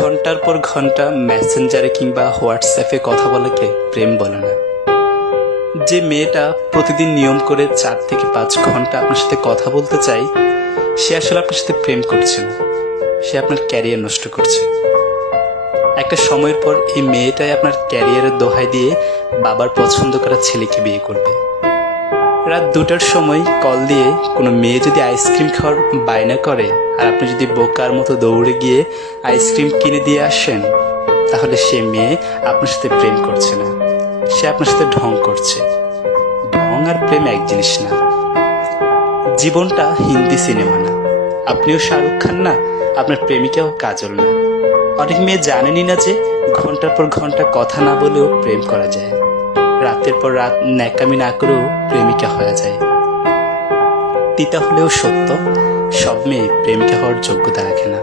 ঘণ্টার পর ঘণ্টা মেসেঞ্জারে কিংবা হোয়াটসঅ্যাপে কথা বলাকে প্রেম বলে না। যে মেয়েটা প্রতিদিন নিয়ম করে চার থেকে পাঁচ ঘণ্টা আপনার সাথে কথা বলতে চাই, সে আসলে আপনার সাথে প্রেম করছে না। সে আপনার ক্যারিয়ার নষ্ট করছে। একটা সময়ের পর এই মেয়েটাই আপনার ক্যারিয়ারের দোহাই দিয়ে বাবার পছন্দ করা ছেলেকে বিয়ে করবে। রাত দুটার সময় কল দিয়ে কোনো মেয়ে যদি আইসক্রিম খাওয়ার বায়না করে আর আপনি যদি বোকার মতো দৌড়ে গিয়ে আইসক্রিম কিনে দিয়ে আসেন, তাহলে সে মেয়ে আপনার সাথে প্রেম করছে না। সে আপনার সাথে ঢং করছে। ঢং আর প্রেম এক জিনিস না। জীবনটা হিন্দি সিনেমা না। আপনিও শাহরুখ খান না, আপনার প্রেমিকাও কাজল না। অনেক মেয়ে জানেনই না যে ঘণ্টার পর ঘণ্টা কথা না বলেও প্রেম করা যায়। রাতের পর রাত ন্যাকামি না করেও প্রেমিকা হয়ে যায়। তিতা হলেও সত্য, সব মেয়ে প্রেমিকা হওয়ার যোগ্যতা রাখে না।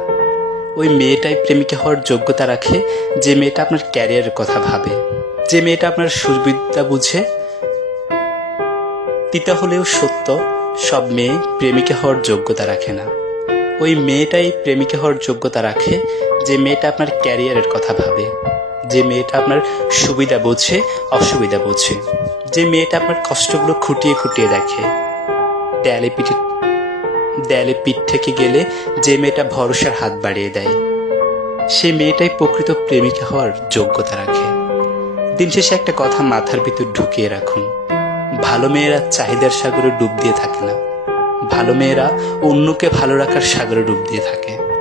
ওই মেয়েটাই প্রেমিকা হওয়ার যোগ্যতা রাখে যে মেয়েটা আপনার ক্যারিয়ারের কথা ভাবে, যে মেয়েটা আপনার সুবিধা বুঝে। তিতা হলেও সত্য, সব মেয়ে প্রেমিকা হওয়ার যোগ্যতা রাখে না। ওই মেয়েটাই প্রেমিকা হওয়ার যোগ্যতা রাখে যে মেয়েটা আপনার ক্যারিয়ারের কথা ভাবে। যে মেয়েটা আপনার সুবিধা বোঝে, অসুবিধা বোঝে। যে মেয়েটা আপনার কষ্টগুলো খুঁটিয়ে খুঁটিয়ে দেখে। দেয়ালে পিঠে, দেয়ালে পিঠ থেকে গেলে যে মেয়েটা ভরসার হাত বাড়িয়ে দেয়। সে মেয়েটাই প্রকৃত প্রেমিকা হওয়ার যোগ্যতা রাখে। দিন শেষে একটা কথা মাথার ভিতর ঢুকিয়ে রাখুন। ভালো মেয়েরা চাহিদার সাগরে ডুব দিয়ে থাকে না। ভালো মেয়েরা অন্যকে ভালো রাখার সাগরে ডুব দিয়ে থাকে।